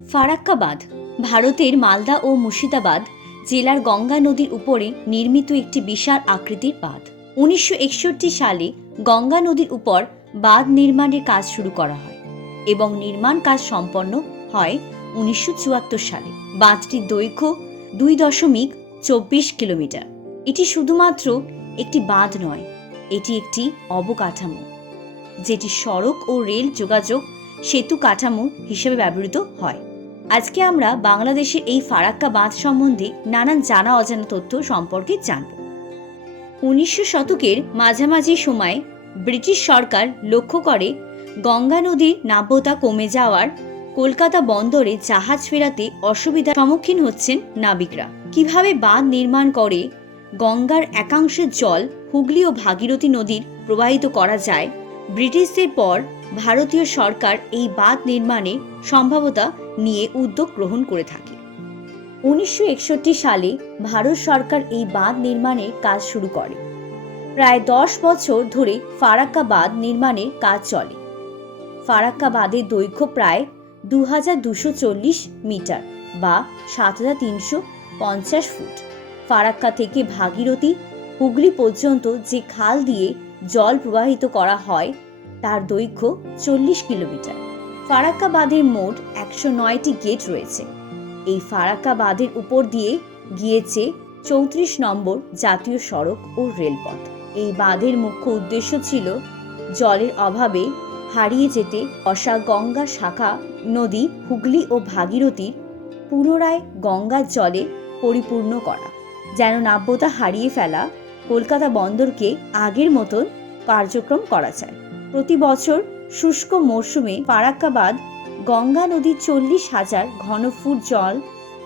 ফারাক্কা বাঁধ ভারতের মালদা ও মুর্শিদাবাদ জেলার গঙ্গা নদীর উপরে নির্মিত একটি বিশাল আকৃতির বাঁধ। উনিশশো একষট্টি সালে গঙ্গা নদীর উপর বাঁধ নির্মাণের কাজ শুরু করা হয় এবং নির্মাণ কাজ সম্পন্ন হয় উনিশশো চুয়াত্তর সালে। বাঁধটির দৈর্ঘ্য দুই দশমিক চব্বিশ কিলোমিটার। এটি শুধুমাত্র একটি বাঁধ নয়, এটি একটি অবকাঠামো, যেটি সড়ক ও রেল যোগাযোগ সেতু কাঠামো হিসেবে ব্যবহৃত হয়। আজকে আমরা বাংলাদেশের এই ফারাক্কা বাঁধ সম্বন্ধে নানান জানা অজানা তথ্য সম্পর্কে জানব। উনিশশো শতকের মাঝামাঝি সময়ে ব্রিটিশ সরকার লক্ষ্য করে গঙ্গা নদীর নাব্যতা কমে যাওয়ার কলকাতা বন্দরে জাহাজ ফেরাতে অসুবিধার সম্মুখীন হচ্ছেন নাবিকরা। কীভাবে বাঁধ নির্মাণ করে গঙ্গার একাংশের জল হুগলি ও ভাগীরথী নদীর প্রবাহিত করা যায়, ব্রিটিশদের পর ভারতীয় সরকার এই বাঁধ নির্মাণে সম্ভাবতা নিয়ে উদ্যোগ গ্রহণ করে থাকে। উনিশশো একষট্টি সালে ভারত সরকার এই বাঁধ নির্মাণের কাজ শুরু করে। প্রায় দশ বছর ধরে ফারাক্কা বাঁধ নির্মাণের কাজ চলে। ফারাক্কা বাঁধের দৈর্ঘ্য প্রায় দু হাজার দুশো চল্লিশ মিটার বা সাত হাজার তিনশো পঞ্চাশ ফুট। ফারাক্কা থেকে ভাগীরথী হুগলি পর্যন্ত যে খাল দিয়ে জল প্রবাহিত করা হয় তার দৈর্ঘ্য চল্লিশ কিলোমিটার। ফারাক্কা বাঁধের মোট একশো নয়টি গেট রয়েছে। এই ফারাক্কা বাঁধের উপর দিয়ে গিয়েছে চৌত্রিশ নম্বর জাতীয় সড়ক ও রেলপথ। এই বাঁধের মুখ্য উদ্দেশ্য ছিল জলের অভাবে হারিয়ে যেতে অসা গঙ্গা শাখা, নদী, হুগলি ও ভাগীরথীর পুনরায় গঙ্গার জলে পরিপূর্ণ করা, যেন নাব্যতা হারিয়ে ফেলা কলকাতা বন্দরকে আগের মতন কার্যক্রম করা যায়। প্রতি বছর শুষ্ক মরশুমে ফারাক্কাবাদ, গঙ্গা নদীর চল্লিশ হাজার ঘনফুট জল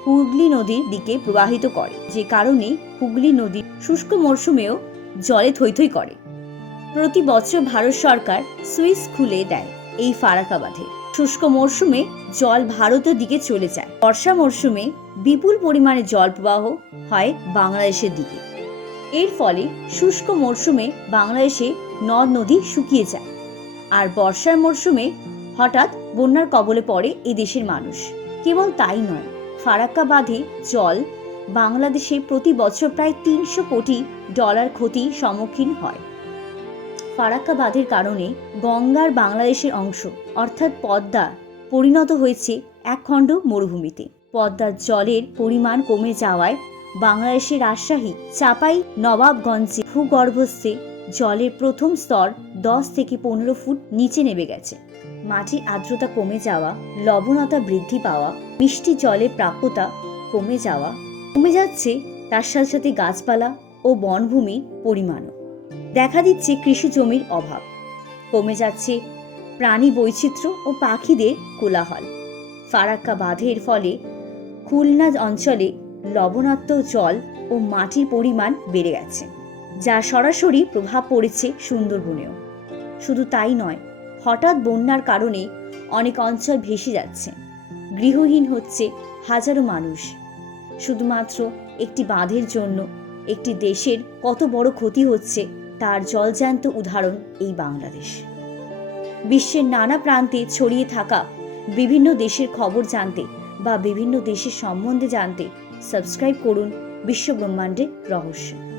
হুগলি নদীর দিকে প্রবাহিত করে, যে কারণে হুগলি নদী শুষ্ক মরশুমেও জলে থইথই করে। প্রতি বছর ভারত সরকার সুইচ খুলে দেয় এই ফারাক্কা বাঁধে শুষ্ক মরশুমে জল ভারতের দিকে চলে যায়। বর্ষা মরশুমে বিপুল পরিমাণে জল প্রবাহ হয় বাংলাদেশের দিকে। এর ফলে শুষ্ক মরশুমে বাংলাদেশে নদ নদী শুকিয়ে যায়। আর বর্ষার মরশুমে হঠাৎ বন্যার কবলে পড়ে এই দেশের মানুষ। কেবল তাই নয়, ফারাক্কা বাঁধে জল। বাংলাদেশে প্রতি বছর প্রায় তিনশো কোটি ডলার ক্ষতির সম্মুখীন হয়। ফারাক্কা বাঁধের কারণে গঙ্গার বাংলাদেশের অংশ, অর্থাৎ পদ্মা, পরিণত হয়েছে এক খণ্ড মরুভূমিতে। পদ্মার জলের পরিমাণ কমে যাওয়ায় বাংলাদেশের রাজশাহী, চাপাই, নবাবগঞ্জে ভূগর্ভস্থে জলের প্রথম স্তর দশ থেকে পনেরো ফুট নিচে নেমে গেছে। মাটির আর্দ্রতা কমে যাওয়া, লবণতা বৃদ্ধি পাওয়া, মিষ্টি জলের প্রাপ্যতা কমে যাওয়া, কমে যাচ্ছে তার সাথে সাথে গাছপালা ও বনভূমির পরিমাণও। দেখা দিচ্ছে কৃষি জমির অভাব। কমে যাচ্ছে প্রাণী বৈচিত্র্য ও পাখিদের কোলাহল। ফারাক্কা বাঁধের ফলে খুলনা অঞ্চলে লবণাক্ত জল ও মাটির পরিমাণ বেড়ে গেছে। যা সরাসরি প্রভাব পড়েছে সুন্দরবনেও। শুধু তাই নয়, হঠাৎ বন্যার কারণে অনেক অঞ্চল ভেসে যাচ্ছে। গৃহহীন হচ্ছে হাজারো মানুষ। শুধুমাত্র একটি বাঁধের জন্য একটি দেশের কত বড় ক্ষতি হচ্ছে তার জলজ্যান্ত উদাহরণ এই বাংলাদেশ। বিশ্বের নানা প্রান্তে ছড়িয়ে থাকা বিভিন্ন দেশের খবর জানতে বা বিভিন্ন দেশের সম্বন্ধে জানতে সাবস্ক্রাইব করুন বিশ্বব্রহ্মাণ্ডের রহস্য।